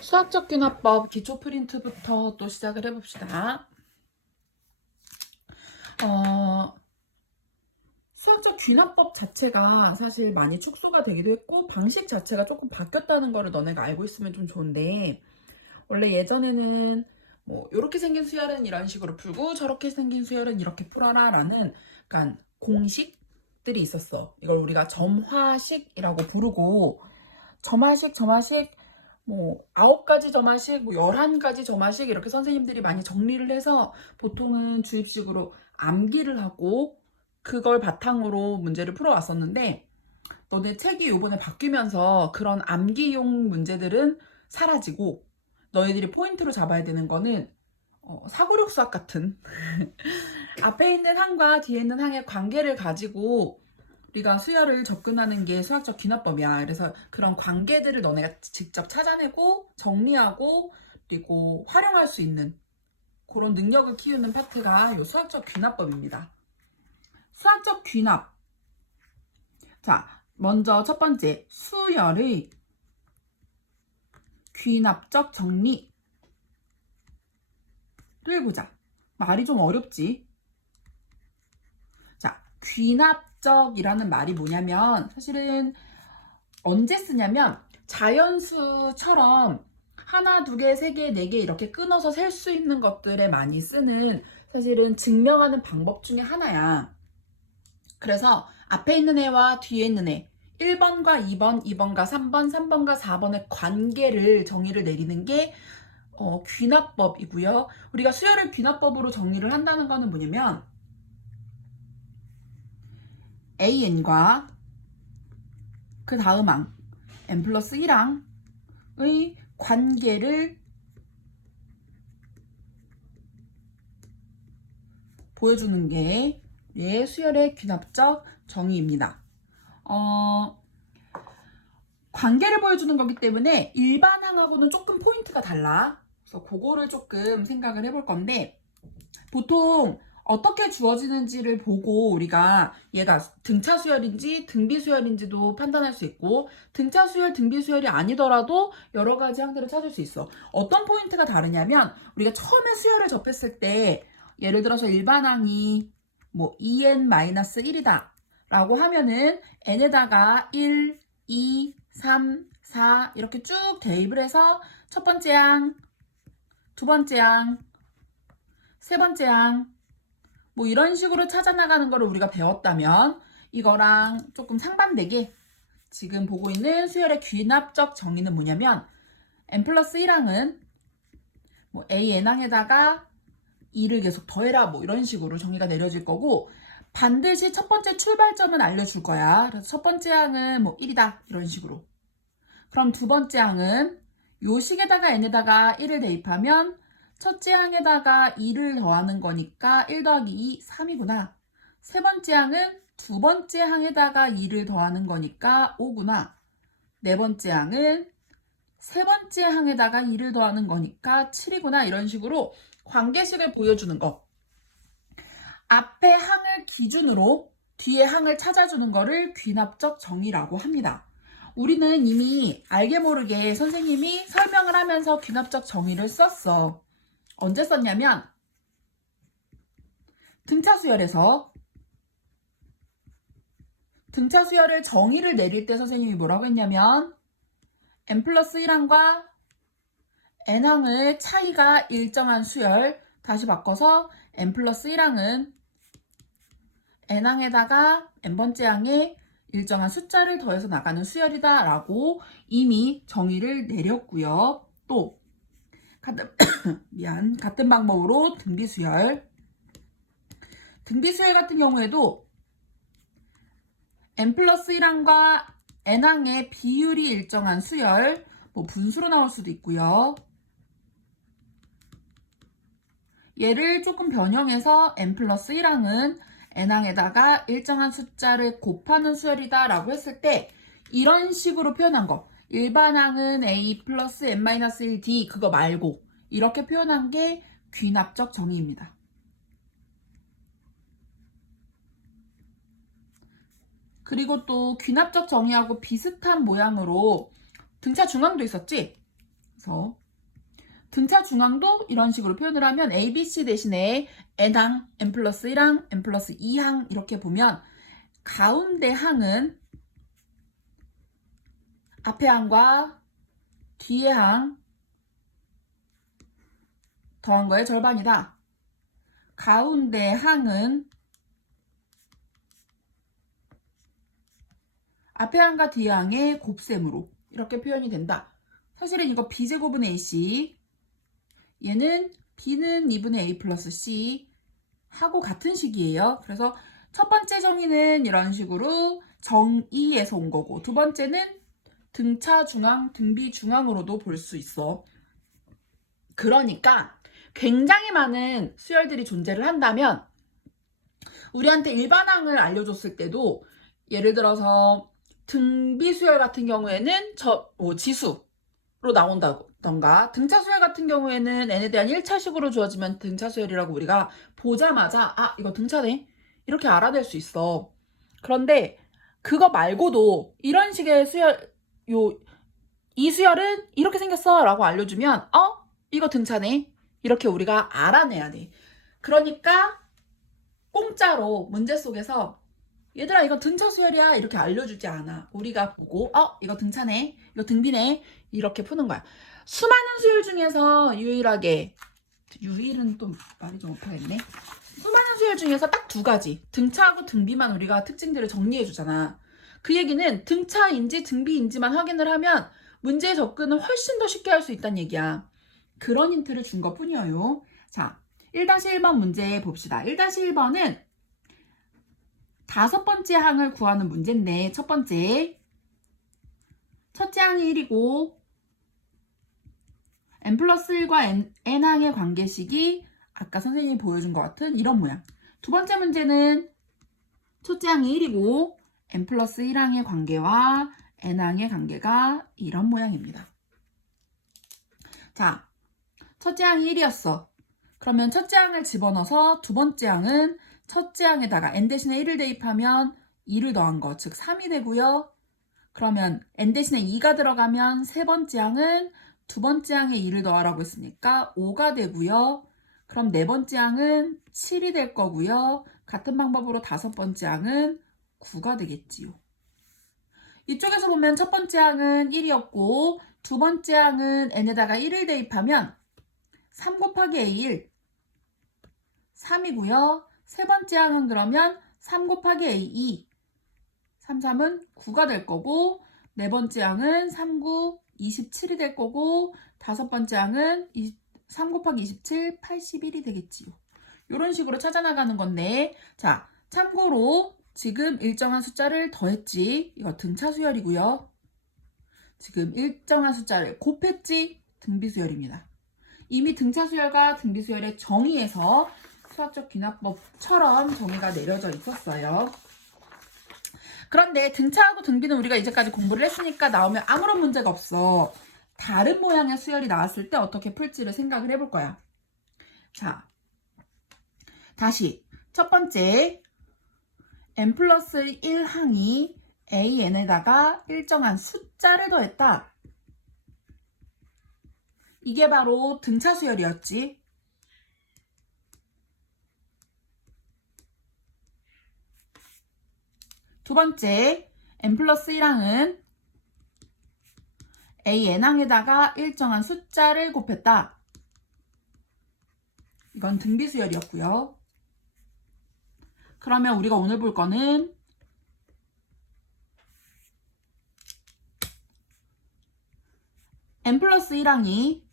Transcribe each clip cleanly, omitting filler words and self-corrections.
수학적 균합법 기초 프린트부터 또 시작을 해봅시다. 수학적 균합법 자체가 사실 많이 축소가 되기도 했고 방식 자체가 조금 바뀌었다는 거를 너네가 알고 있으면 좀 좋은데, 원래 예전에는 뭐 이렇게 생긴 수열은 이런 식으로 풀고 저렇게 생긴 수열은 이렇게 풀어라 라는 약간 공식들이 있었어. 이걸 우리가 점화식이라고 부르고, 점화식 뭐 9가지 점화식, 뭐 11가지 점화식 이렇게 선생님들이 많이 정리를 해서 보통은 주입식으로 암기를 하고 그걸 바탕으로 문제를 풀어왔었는데, 너네 책이 요번에 바뀌면서 그런 암기용 문제들은 사라지고 너희들이 포인트로 잡아야 되는 거는 사고력 수학 같은 앞에 있는 항과 뒤에 있는 항의 관계를 가지고 우리가 수열을 접근하는 게 수학적 귀납법이야. 그래서 그런 관계들을 너네가 직접 찾아내고 정리하고 그리고 활용할 수 있는 그런 능력을 키우는 파트가 이 수학적 귀납법입니다. 수학적 귀납. 자, 먼저 첫 번째 수열의 귀납적 정리를 보자. 말이 좀 어렵지? 자, 귀납적이라는 말이 뭐냐면 사실은 언제 쓰냐면 자연수처럼 하나, 두 개, 세 개, 네 개 이렇게 끊어서 셀 수 있는 것들에 많이 쓰는, 사실은 증명하는 방법 중에 하나야. 그래서 앞에 있는 애와 뒤에 있는 애 1번과 2번, 2번과 3번, 3번과 4번의 관계를 정의를 내리는 게 귀납법이고요. 우리가 수열을 귀납법으로 정리를 한다는 거는 뭐냐면 AN과 그 다음 항 n 플러스 1항의 관계를 보여주는 게 수열의 귀납적 정의입니다. 관계를 보여주는 거기 때문에 일반 항하고는 조금 포인트가 달라. 그래서 그거를 조금 생각을 해볼 건데, 보통 어떻게 주어지는지를 보고 우리가 얘가 등차 수열인지 등비 수열인지도 판단할 수 있고, 등차 수열, 등비 수열이 아니더라도 여러 가지 항들을 찾을 수 있어. 어떤 포인트가 다르냐면, 우리가 처음에 수열을 접했을 때 예를 들어서 일반 항이 뭐 2n-1이다 라고 하면은 n에다가 1, 2, 3, 4 이렇게 쭉 대입을 해서 첫 번째 항, 두 번째 항, 세 번째 항, 뭐 이런 식으로 찾아나가는 거를 우리가 배웠다면, 이거랑 조금 상반되게 지금 보고 있는 수열의 귀납적 정의는 뭐냐면 n 플러스 1항은 뭐 a(n)항에다가 2를 계속 더해라 뭐 이런 식으로 정의가 내려질 거고, 반드시 첫 번째 출발점은 알려줄 거야. 그래서 첫 번째 항은 뭐 1이다 이런 식으로. 그럼 두 번째 항은 요 식에다가 n에다가 1을 대입하면 첫째 항에다가 2를 더하는 거니까 1 더하기 2, 3이구나. 세 번째 항은 두 번째 항에다가 2를 더하는 거니까 5구나. 네 번째 항은 세 번째 항에다가 2를 더하는 거니까 7이구나. 이런 식으로 관계식을 보여주는 거. 앞에 항을 기준으로 뒤에 항을 찾아주는 거를 귀납적 정의라고 합니다. 우리는 이미 알게 모르게 선생님이 설명을 하면서 귀납적 정의를 썼어. 언제 썼냐면 등차 수열에서, 등차 수열을 정의를 내릴 때 선생님이 뭐라고 했냐면 n 플러스 1항과 n항의 차이가 일정한 수열, 다시 바꿔서 n 플러스 1항은 n항에다가 n번째 항에 일정한 숫자를 더해서 나가는 수열이다 라고 이미 정의를 내렸고요. 또 같은 방법으로 등비수열 같은 경우에도 n 플러스 1항과 n항의 비율이 일정한 수열, 뭐 분수로 나올 수도 있고요. 얘를 조금 변형해서 n 플러스 1항은 n항에다가 일정한 숫자를 곱하는 수열이다 라고 했을 때 이런 식으로 표현한 거, 일반 항은 a 플러스 n-1d 그거 말고 이렇게 표현한 게 귀납적 정의입니다. 그리고 또 귀납적 정의하고 비슷한 모양으로 등차 중항도 있었지? 그래서 등차 중앙도 이런 식으로 표현을 하면 A, B, C 대신에 n항, n 플러스 1항, n 플러스 2항 이렇게 보면 가운데 항은 앞에 항과 뒤에 항 더한 거의 절반이다. 가운데 항은 앞에 항과 뒤에 항의 곱셈으로 이렇게 표현이 된다. 사실은 이거 B제곱은 AC, 얘는 B는 2분의 A 플러스 C 하고 같은 식이에요. 그래서 첫 번째 정의는 이런 식으로 정의에서 온 거고, 두 번째는 등차 중앙, 등비 중앙으로도 볼 수 있어. 그러니까 굉장히 많은 수열들이 존재를 한다면 우리한테 일반항을 알려줬을 때도 예를 들어서 등비 수열 같은 경우에는 지수로 나온다던가, 등차 수열 같은 경우에는 n에 대한 1차식으로 주어지면 등차 수열이라고 우리가 보자마자 이거 등차네 이렇게 알아낼 수 있어. 그런데 그거 말고도 이런 식의 수열, 이 수열은 이렇게 생겼어 라고 알려주면 이거 등차네 이렇게 우리가 알아내야 돼. 그러니까 공짜로 문제 속에서 얘들아 이거 등차 수열이야 이렇게 알려주지 않아. 우리가 보고 이거 등차네, 이거 등비네 이렇게 푸는 거야. 수많은 수열 중에서 유일은 또 말이 좀 못하겠네. 수많은 수열 중에서 딱 두 가지, 등차하고 등비만 우리가 특징들을 정리해 주잖아. 그 얘기는 등차인지 등비인지만 확인을 하면 문제의 접근을 훨씬 더 쉽게 할 수 있다는 얘기야. 그런 힌트를 준 것 뿐이에요. 자, 1-1번 문제 봅시다. 1-1번은 다섯 번째 항을 구하는 문제인데, 첫째 항이 1이고 n 플러스 1과 n항의 관계식이 아까 선생님이 보여준 것 같은 이런 모양. 두 번째 문제는 첫째 항이 1이고 n 플러스 1항의 관계와 n항의 관계가 이런 모양입니다. 자, 첫째 항이 1이었어. 그러면 첫째 항을 집어넣어서 두 번째 항은 첫째 항에다가 n 대신에 1을 대입하면 2를 더한 거, 즉 3이 되고요. 그러면 n 대신에 2가 들어가면 세 번째 항은 두 번째 항에 2를 더하라고 했으니까 5가 되고요. 그럼 네 번째 항은 7이 될 거고요. 같은 방법으로 다섯 번째 항은 9가 되겠지요. 이쪽에서 보면 첫 번째 항은 1이었고 두 번째 항은 n에다가 1을 대입하면 3 곱하기 A1 3이고요. 세 번째 항은 그러면 3 곱하기 A2 3은 9가 될 거고, 네 번째 항은 3, 9, 27이 될 거고, 다섯 번째 항은 3 곱하기 27, 81이 되겠지요. 이런 식으로 찾아나가는 건데, 자, 참고로 지금 일정한 숫자를 더했지, 이거 등차 수열이고요. 지금 일정한 숫자를 곱했지, 등비 수열입니다. 이미 등차 수열과 등비 수열의 정의에서 수학적 귀납법처럼 정의가 내려져 있었어요. 그런데 등차하고 등비는 우리가 이제까지 공부를 했으니까 나오면 아무런 문제가 없어. 다른 모양의 수열이 나왔을 때 어떻게 풀지를 생각을 해볼 거야. 자, 다시 첫 번째 n 플러스 1항이 an에다가 일정한 숫자를 더했다. 이게 바로 등차 수열이었지. 두 번째 n 플러스 1항은 an항에다가 일정한 숫자를 곱했다. 이건 등비 수열이었고요. 그러면 우리가 오늘 볼 거는 n 플러스 1항이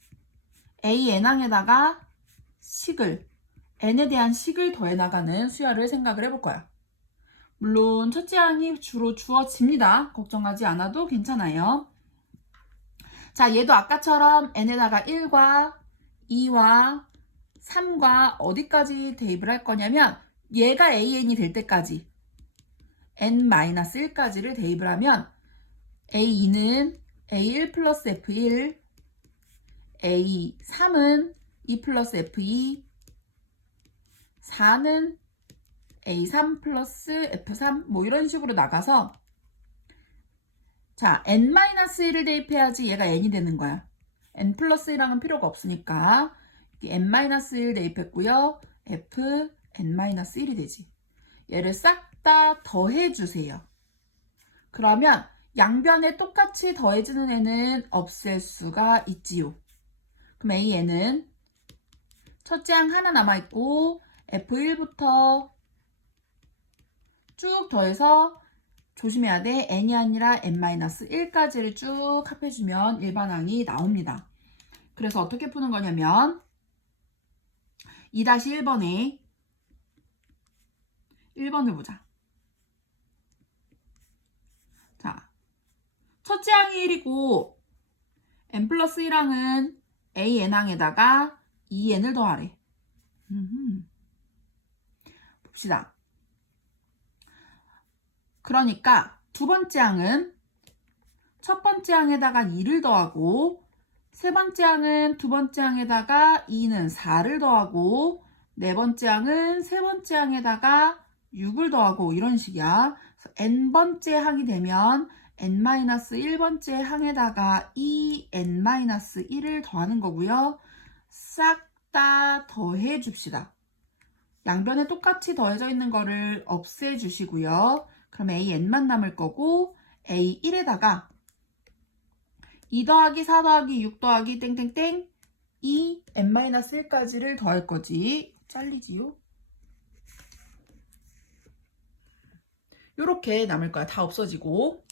an항에다가 n에 대한 식을 더해 나가는 수열을 생각을 해볼 거야. 물론 첫째 항이 주로 주어집니다. 걱정하지 않아도 괜찮아요. 자, 얘도 아까처럼 n에다가 1과 2와 3과 어디까지 대입을 할 거냐면 얘가 an이 될 때까지 n-1까지를 대입을 하면 a2는 a1 플러스 f1, a3은 2 플러스 f2, 4는 a3 플러스 f3 뭐 이런 식으로 나가서, 자, n-1을 대입해야지 얘가 n이 되는 거야. n 플러스 1항은 필요가 없으니까 n-1 대입했고요. f n-1이 되지. 얘를 싹 다 더해주세요. 그러면 양변에 똑같이 더해지는 애는 없앨 수가 있지요. 그럼 AN은 첫째 항 하나 남아있고 F1부터 쭉 더해서 조심해야 돼. n이 아니라 n-1까지를 쭉 합해주면 일반항이 나옵니다. 그래서 어떻게 푸는 거냐면 2-1번에 1번을 보자. 자, 첫째 항이 1이고 n 플러스 1항은 an항에다가 2n을 더하래. 봅시다. 그러니까 두 번째 항은 첫 번째 항에다가 2를 더하고 세 번째 항은 두 번째 항에다가 2는 4를 더하고 네 번째 항은 세 번째 항에다가 6을 더하고 이런 식이야. n번째 항이 되면 n-1번째 항에다가 2n-1을 더하는 거고요. 싹 다 더해 줍시다. 양변에 똑같이 더해져 있는 거를 없애 주시고요. 그럼 an만 남을 거고 a1에다가 2 더하기 4 더하기 6 더하기 땡땡땡 2n-1까지를 더할 거지. 잘리지요? 요렇게 남을 거야. 다 없어지고.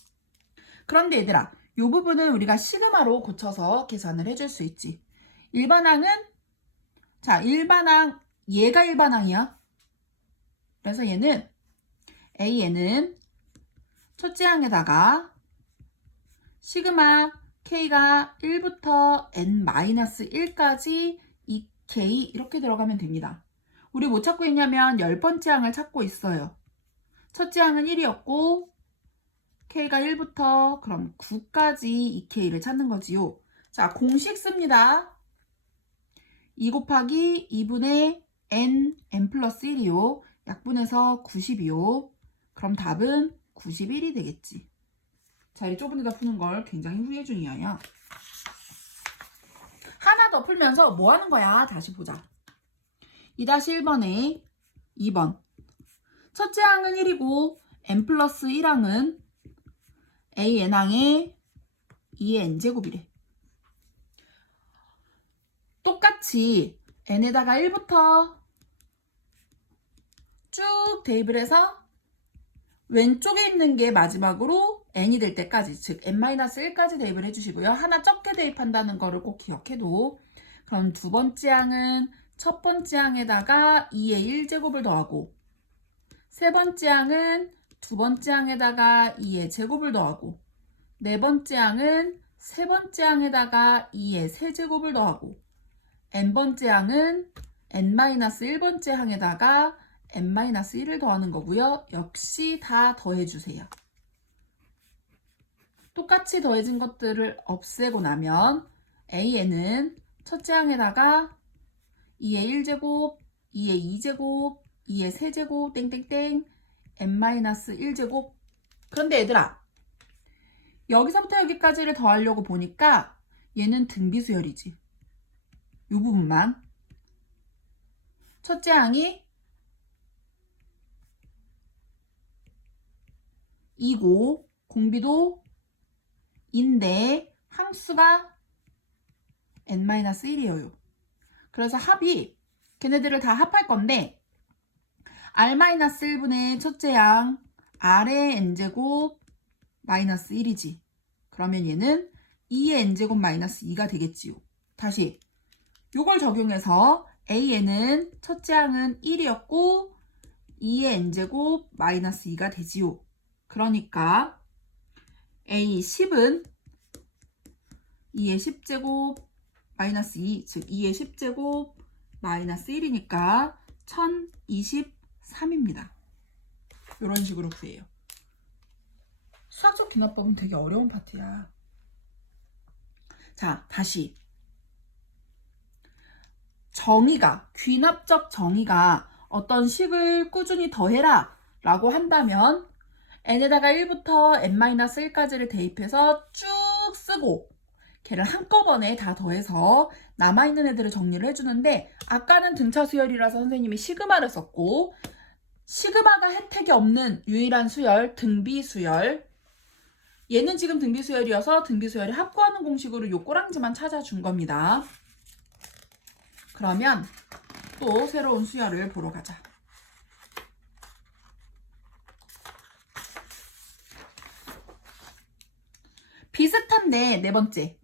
그런데 얘들아, 이 부분은 우리가 시그마로 고쳐서 계산을 해줄 수 있지. 일반항은 자, 일반항 얘가 일반항이야. 그래서 얘는 AN은 첫째 항에다가 시그마 K가 1부터 n-1까지 2K 이렇게 들어가면 됩니다. 우리 뭐 찾고 있냐면 10번째 항을 찾고 있어요. 첫째 항은 1이었고 K가 1부터 그럼 9까지 2K를 찾는 거지요. 자, 공식 씁니다. 2 곱하기 2분의 n 플러스 1이요. 약분해서 90이요. 그럼 답은 91이 되겠지. 자, 이 좁은 데다 푸는 걸 굉장히 후회 중이야. 하나 더 풀면서 뭐 하는 거야? 다시 보자. 2-1번에 2번. 첫째 항은 1이고 n 플러스 1항은 an항의 2의 n제곱이래. 똑같이 n에다가 1부터 쭉 대입을 해서 왼쪽에 있는 게 마지막으로 n이 될 때까지, 즉 n-1까지 대입을 해주시고요. 하나 적게 대입한다는 거를 꼭 기억해도. 그럼 두 번째 항은 첫 번째 항에다가 2의 1제곱을 더하고 세 번째 항은 두 번째 항에다가 2의 제곱을 더하고 네 번째 항은 세 번째 항에다가 2의 세제곱을 더하고 n번째 항은 n-1번째 항에다가 n-1을 더하는 거고요. 역시 다 더해주세요. 똑같이 더해진 것들을 없애고 나면 an은 첫째 항에다가 2의 1제곱, 2의 2제곱, 2의 세제곱, 땡땡땡, n-1제곱. 그런데 얘들아, 여기서부터 여기까지를 더하려고 보니까 얘는 등비수열이지. 이 부분만. 첫째 항이 2고 공비도 인데 항수가 n-1이에요. 그래서 합이 걔네들을 다 합할 건데 r-1분의 첫째 항 r의 n제곱 마이너스 1이지. 그러면 얘는 2의 n제곱 마이너스 2가 되겠지요. 다시 요걸 적용해서 an은 첫째 항은 1이었고 2의 n제곱 마이너스 2가 되지요. 그러니까 A10은 2의 10제곱 마이너스 2, 즉 2의 10제곱 마이너스 1이니까 1023입니다. 이런 식으로 구해요. 수학적 귀납법은 되게 어려운 파트야. 자, 다시. 정의가, 귀납적 정의가 어떤 식을 꾸준히 더해라 라고 한다면 n에다가 1부터 n-1까지를 대입해서 쭉 쓰고 걔를 한꺼번에 다 더해서 남아있는 애들을 정리를 해주는데 아까는 등차 수열이라서 선생님이 시그마를 썼고 시그마가 혜택이 없는 유일한 수열 등비 수열 얘는 지금 등비 수열이어서 등비 수열이 합구하는 공식으로 요 꼬랑지만 찾아준 겁니다. 그러면 또 새로운 수열을 보러 가자. 비슷한데 네 번째.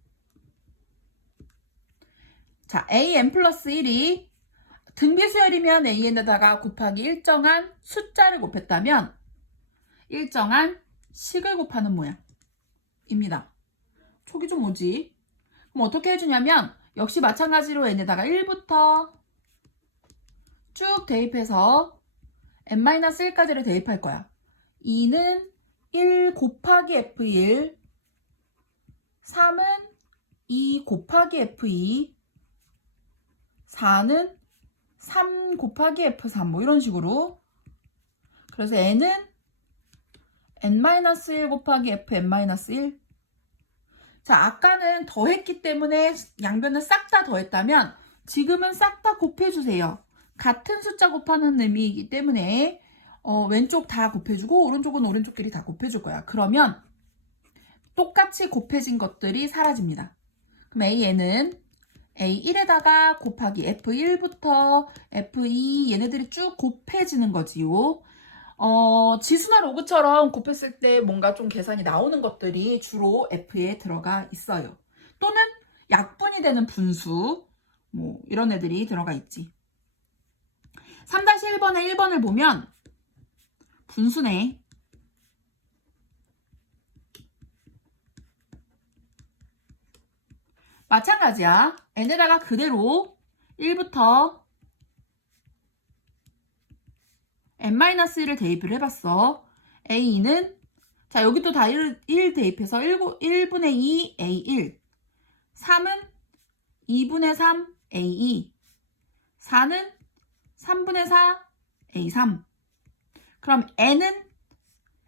자, an 플러스 1이 등비수열이면 an에다가 곱하기 일정한 숫자를 곱했다면 일정한 식을 곱하는 모양입니다. 촉이 좀 오지? 그럼 어떻게 해주냐면 역시 마찬가지로 n에다가 1부터 쭉 대입해서 n-1까지를 대입할 거야. 2는 1 곱하기 f1 3은 2 곱하기 f2 4는 3 곱하기 f3 뭐 이런 식으로. 그래서 n은 n-1 곱하기 fn-1. 자, 아까는 더했기 때문에 양변을 싹 다 더했다면 지금은 싹 다 곱해주세요. 같은 숫자 곱하는 의미이기 때문에 왼쪽 다 곱해주고 오른쪽은 오른쪽끼리 다 곱해줄 거야. 그러면 똑같이 곱해진 것들이 사라집니다. 그럼 an은 A1에다가 곱하기 F1부터 F2 얘네들이 쭉 곱해지는 거지요. 지수나 로그처럼 곱했을 때 뭔가 좀 계산이 나오는 것들이 주로 F에 들어가 있어요. 또는 약분이 되는 분수 뭐 이런 애들이 들어가 있지. 3-1번에 1번을 보면 분수네. 마찬가지야. n에다가 그대로 1부터 n-1을 대입을 해봤어. a는 자 여기 또 다 1 대입해서 1분의 2 a1 3은 2분의 3 a2 4는 3분의 4 a3 그럼 n은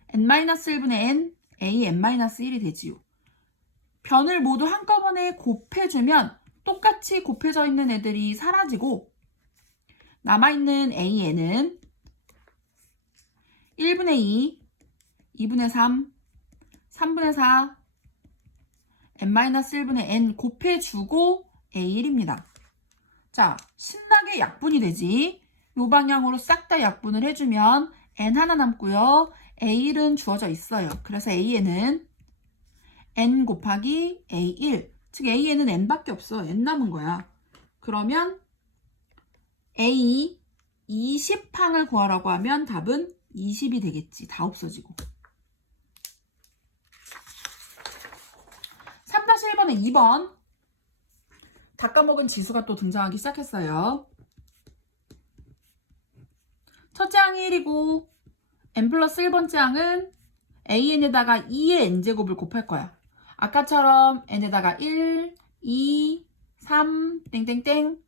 n-1분의 n a n-1이 되지요. 변을 모두 한꺼번에 곱해주면 똑같이 곱해져 있는 애들이 사라지고 남아있는 an은 1분의 2, 2분의 3, 3분의 4, n-1분의 n 곱해주고 a1입니다. 자, 신나게 약분이 되지. 이 방향으로 싹 다 약분을 해주면 n 하나 남고요. a1은 주어져 있어요. 그래서 an은 n 곱하기 a1 즉 a에는 n밖에 없어. n 남은 거야. 그러면 a 20항을 구하라고 하면 답은 20이 되겠지. 다 없어지고. 3-1번에 2번 다 까먹은 지수가 또 등장하기 시작했어요. 첫째 항이 1이고 n 플러스 1번째 항은 an에다가 2의 n제곱을 곱할 거야. 아까처럼 n에다가 1, 2, 3, 땡땡땡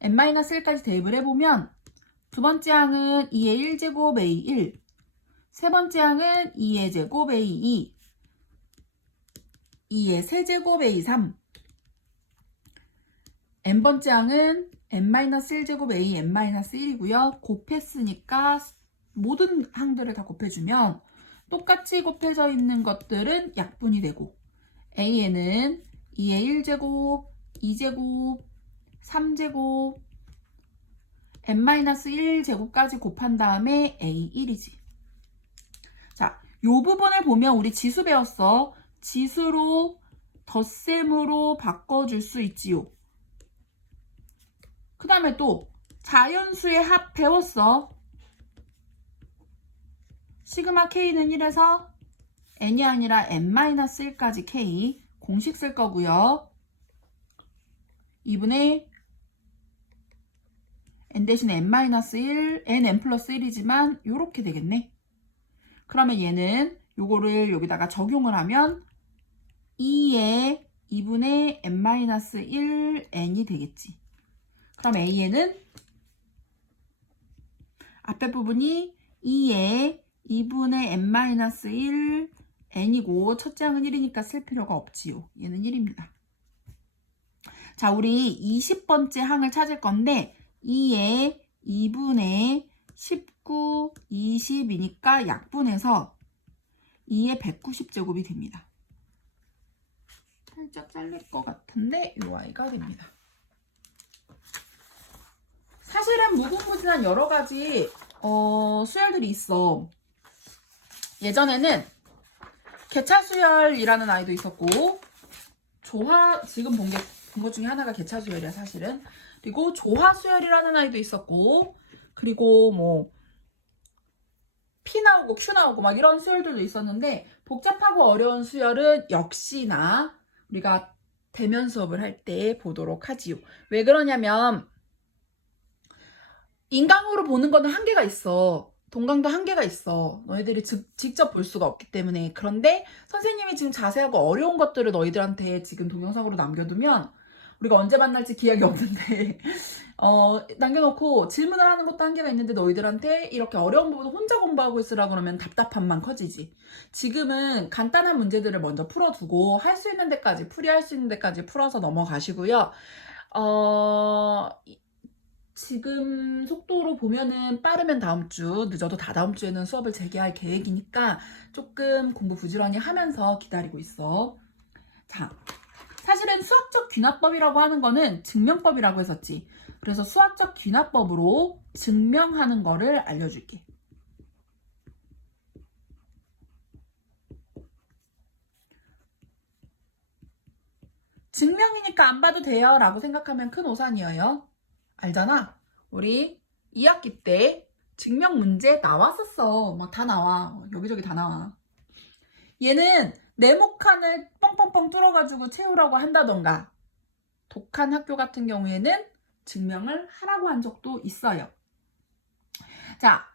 n-1까지 대입을 해보면 두 번째 항은 2의 1제곱 a1 세 번째 항은 2의 제곱 a2 2의 세제곱 a3 n번째 항은 n-1제곱 a n-1이고요. 곱했으니까 모든 항들을 다 곱해주면 똑같이 곱해져 있는 것들은 약분이 되고 a에는 2의 1제곱, 2제곱, 3제곱, n-1제곱까지 곱한 다음에 a1이지. 자, 요 부분을 보면 우리 지수 배웠어. 지수로 덧셈으로 바꿔줄 수 있지요. 그 다음에 또 자연수의 합 배웠어. 시그마 k는 1에서 n이 아니라 n-1까지 k 공식 쓸 거고요. 2분의 n 대신 n-1 n 플러스 1이지만 요렇게 되겠네. 그러면 얘는 요거를 여기다가 적용을 하면 2의 2분의 n-1 n이 되겠지. 그럼 a에는 앞에 부분이 2의 2분의 n-1 n이고 첫째 항은 1이니까 쓸 필요가 없지요. 얘는 1입니다. 자, 우리 20번째 항을 찾을 건데 2에 2분의 19, 20이니까 약분해서 2에 190제곱이 됩니다. 살짝 잘릴 것 같은데 이 아이가 됩니다. 사실은 무궁무진한 여러 가지 수열들이 있어. 예전에는 개차수열이라는 아이도 있었고 지금 본 것 중에 하나가 개차수열이야 사실은. 그리고 조화수열이라는 아이도 있었고 그리고 뭐 P 나오고 Q 나오고 막 이런 수열들도 있었는데 복잡하고 어려운 수열은 역시나 우리가 대면 수업을 할 때 보도록 하지요. 왜 그러냐면 인강으로 보는 거는 한계가 있어. 동강도 한계가 있어. 너희들이 직접 볼 수가 없기 때문에. 그런데 선생님이 지금 자세하고 어려운 것들을 너희들한테 지금 동영상으로 남겨두면 우리가 언제 만날지 기약이 없는데 남겨놓고 질문을 하는 것도 한계가 있는데 너희들한테 이렇게 어려운 부분을 혼자 공부하고 있으라 그러면 답답함만 커지지. 지금은 간단한 문제들을 먼저 풀어두고 할 수 있는 데까지 풀이할 수 있는 데까지 풀어서 넘어가시고요. 지금 속도로 보면은 빠르면 다음 주, 늦어도 다다음 주에는 수업을 재개할 계획이니까 조금 공부 부지런히 하면서 기다리고 있어. 자, 사실은 수학적 귀납법이라고 하는 거는 증명법이라고 했었지. 그래서 수학적 귀납법으로 증명하는 거를 알려줄게. 증명이니까 안 봐도 돼요 라고 생각하면 큰 오산이에요. 알잖아? 우리 2학기 때 증명 문제 나왔었어. 막 다 나와. 여기저기 다 나와. 얘는 네모칸을 뻥뻥뻥 뚫어가지고 채우라고 한다던가 독한 학교 같은 경우에는 증명을 하라고 한 적도 있어요. 자,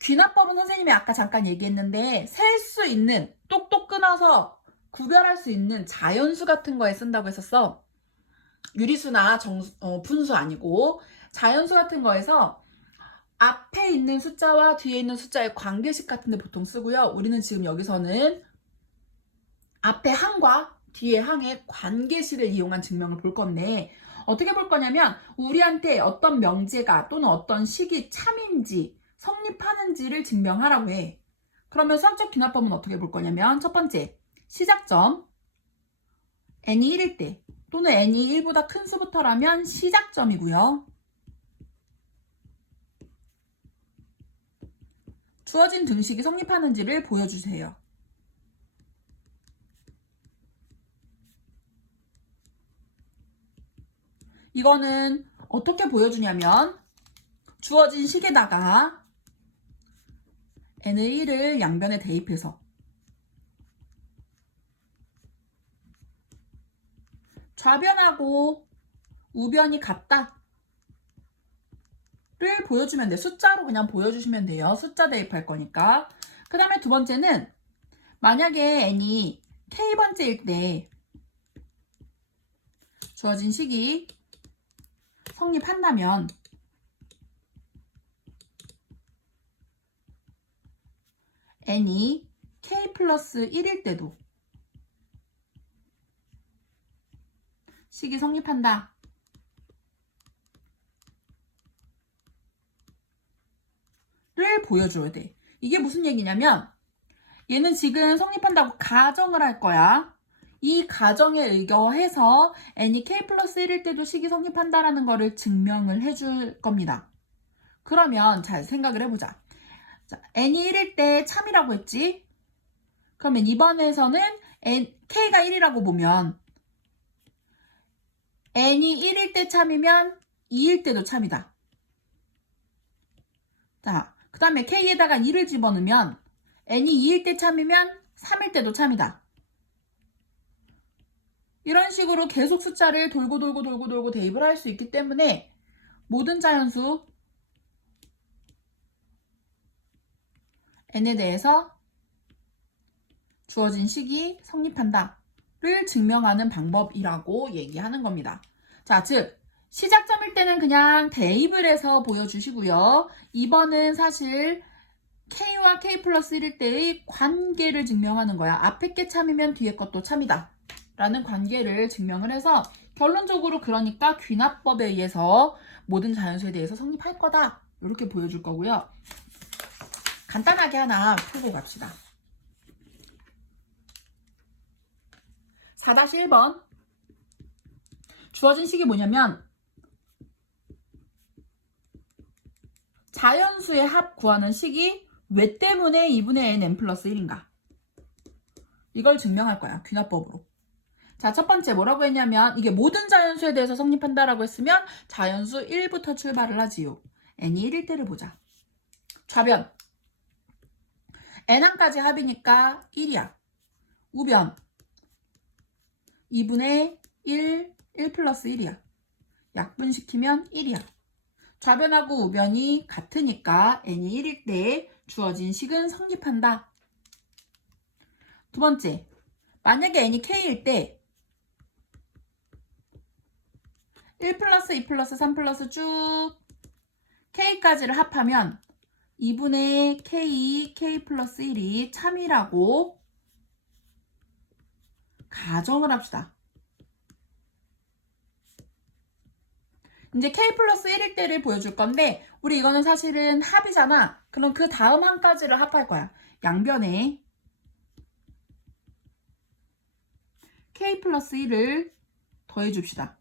귀납법은 선생님이 아까 잠깐 얘기했는데 셀 수 있는 똑똑 끊어서 구별할 수 있는 자연수 같은 거에 쓴다고 했었어. 유리수나 분수 아니고 자연수 같은 거에서 앞에 있는 숫자와 뒤에 있는 숫자의 관계식 같은 데 보통 쓰고요. 우리는 지금 여기서는 앞에 항과 뒤에 항의 관계식을 이용한 증명을 볼 건데 어떻게 볼 거냐면 우리한테 어떤 명제가 또는 어떤 식이 참인지 성립하는지를 증명하라고 해. 그러면 수학적 귀납법은 어떻게 볼 거냐면 첫 번째, 시작점 n이 1일 때 또는 n이 1보다 큰 수부터라면 시작점이고요. 주어진 등식이 성립하는지를 보여주세요. 이거는 어떻게 보여주냐면 주어진 식에다가 n을 1을 양변에 대입해서 좌변하고 우변이 같다 를 보여주면 돼. 숫자로 그냥 보여주시면 돼요. 숫자 대입할 거니까. 그 다음에 두 번째는 만약에 n이 k번째일 때 주어진 식이 성립한다면 n이 k 플러스 1일 때도 식이 성립한다. 를 보여줘야 돼. 이게 무슨 얘기냐면 얘는 지금 성립한다고 가정을 할 거야. 이 가정에 의거해서 n이 k 플러스 1일 때도 식이 성립한다라는 거를 증명을 해줄 겁니다. 그러면 잘 생각을 해보자. 자, n이 1일 때 참이라고 했지? 그러면 이번에서는 k가 1이라고 보면 n이 1일 때 참이면 2일 때도 참이다. 자, 그 다음에 k에다가 2를 집어넣으면 n이 2일 때 참이면 3일 때도 참이다. 이런 식으로 계속 숫자를 돌고 대입을 할 수 있기 때문에 모든 자연수 n에 대해서 주어진 식이 성립한다를 증명하는 방법이라고 얘기하는 겁니다. 자, 즉 시작점일 때는 그냥 대입을 해서 보여주시고요. 2번은 사실 K와 K 플러스 1일 때의 관계를 증명하는 거야. 앞에 게 참이면 뒤에 것도 참이다 라는 관계를 증명을 해서 결론적으로 그러니까 귀납법에 의해서 모든 자연수에 대해서 성립할 거다 이렇게 보여줄 거고요. 간단하게 하나 풀고 갑시다. 4-1번 주어진 식이 뭐냐면 자연수의 합 구하는 식이 왜 때문에 2분의 n 플러스 1인가? 이걸 증명할 거야. 귀납법으로. 자, 첫 번째 뭐라고 했냐면 이게 모든 자연수에 대해서 성립한다라고 했으면 자연수 1부터 출발을 하지요. n이 1일 때를 보자. 좌변. n1까지 합이니까 1이야. 우변. 2분의 1 플러스 1이야. 약분시키면 1이야. 좌변하고 우변이 같으니까 n이 1일 때 주어진 식은 성립한다. 두 번째, 만약에 n이 k일 때 1 플러스 2 플러스 3 플러스 쭉 k까지를 합하면 2분의 k 플러스 1이 참이라고 가정을 합시다. 이제 k 플러스 1일 때를 보여줄 건데 우리 이거는 사실은 합이잖아. 그럼 그 다음 한까지를 합할 거야. 양변에 k 플러스 1을 더해 줍시다.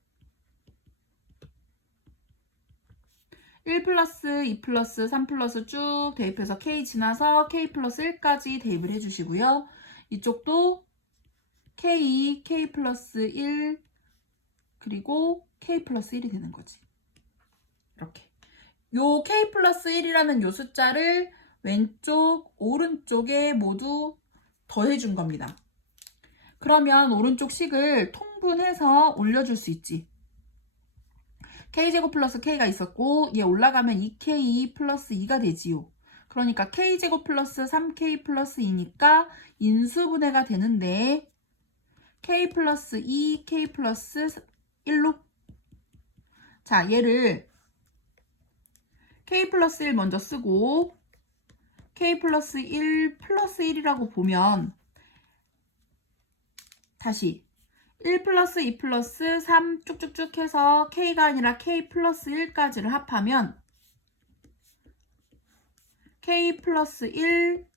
1 플러스 2 플러스 3 플러스 쭉 대입해서 k 지나서 k 플러스 1까지 대입을 해주시고요. 이쪽도 k 플러스 1 그리고 k 플러스 1이 되는 거지. 이렇게. 요 k 플러스 1이라는 요 숫자를 왼쪽, 오른쪽에 모두 더해준 겁니다. 그러면 오른쪽 식을 통분해서 올려줄 수 있지. k제곱 플러스 k가 있었고 얘 올라가면 2k 플러스 2가 되지요. 그러니까 k제곱 플러스 3k 플러스 2니까 인수분해가 되는데 k 플러스 2, k 플러스 1로 자 얘를 k 플러스 1 먼저 쓰고 k 플러스 1 플러스 1이라고 보면 다시 1 플러스 2 플러스 3 쭉쭉쭉 해서 k가 아니라 k 플러스 1까지를 합하면 k 플러스 1,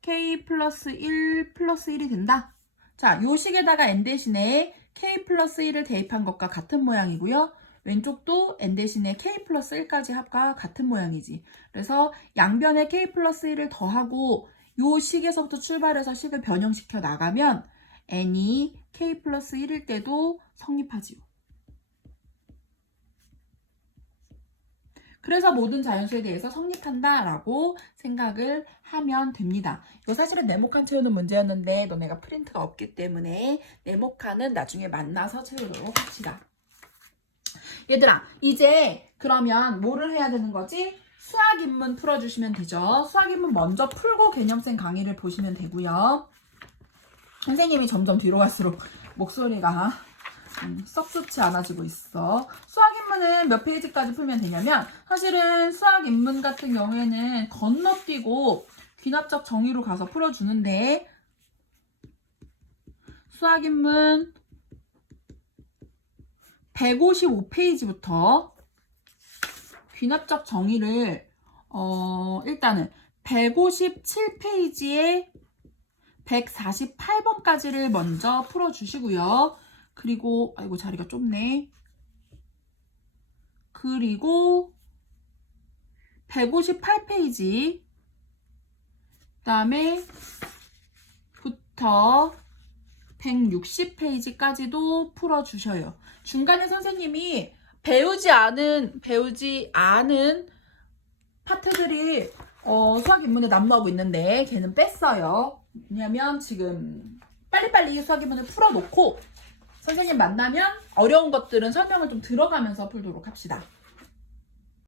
k 플러스 1 플러스 1이 된다. 자, 요 식에다가 n 대신에 k 플러스 1을 대입한 것과 같은 모양이고요. 왼쪽도 n 대신에 k 플러스 1까지 합과 같은 모양이지. 그래서 양변에 k 플러스 1을 더하고 요 식에서부터 출발해서 식을 변형시켜 나가면 n이 k 플러스 1일 때도 성립하지요. 그래서 모든 자연수에 대해서 성립한다라고 생각을 하면 됩니다. 이거 사실은 네모칸 채우는 문제였는데 너네가 프린트가 없기 때문에 네모칸은 나중에 만나서 채우도록 합시다. 얘들아, 이제 그러면 뭐를 해야 되는 거지? 수학인문 풀어주시면 되죠. 수학인문 먼저 풀고 개념생 강의를 보시면 되고요. 선생님이 점점 뒤로 갈수록 목소리가 썩좋지 않아지고 있어. 수학인문은 몇 페이지까지 풀면 되냐면 사실은 수학인문 같은 경우에는 건너뛰고 귀납적 정의로 가서 풀어주는데 수학인문 155페이지부터 귀납적 정의를 일단은 157페이지에 148번까지를 먼저 풀어주시고요. 그리고 아이고 자리가 좁네. 그리고 158페이지 그다음에 부터 160페이지까지도 풀어주셔요. 중간에 선생님이 배우지 않은 파트들이 수학인문에 남루하고 있는데 걔는 뺐어요. 왜냐면 지금 빨리빨리 수학인문을 풀어놓고 선생님 만나면 어려운 것들은 설명을 좀 들어가면서 풀도록 합시다.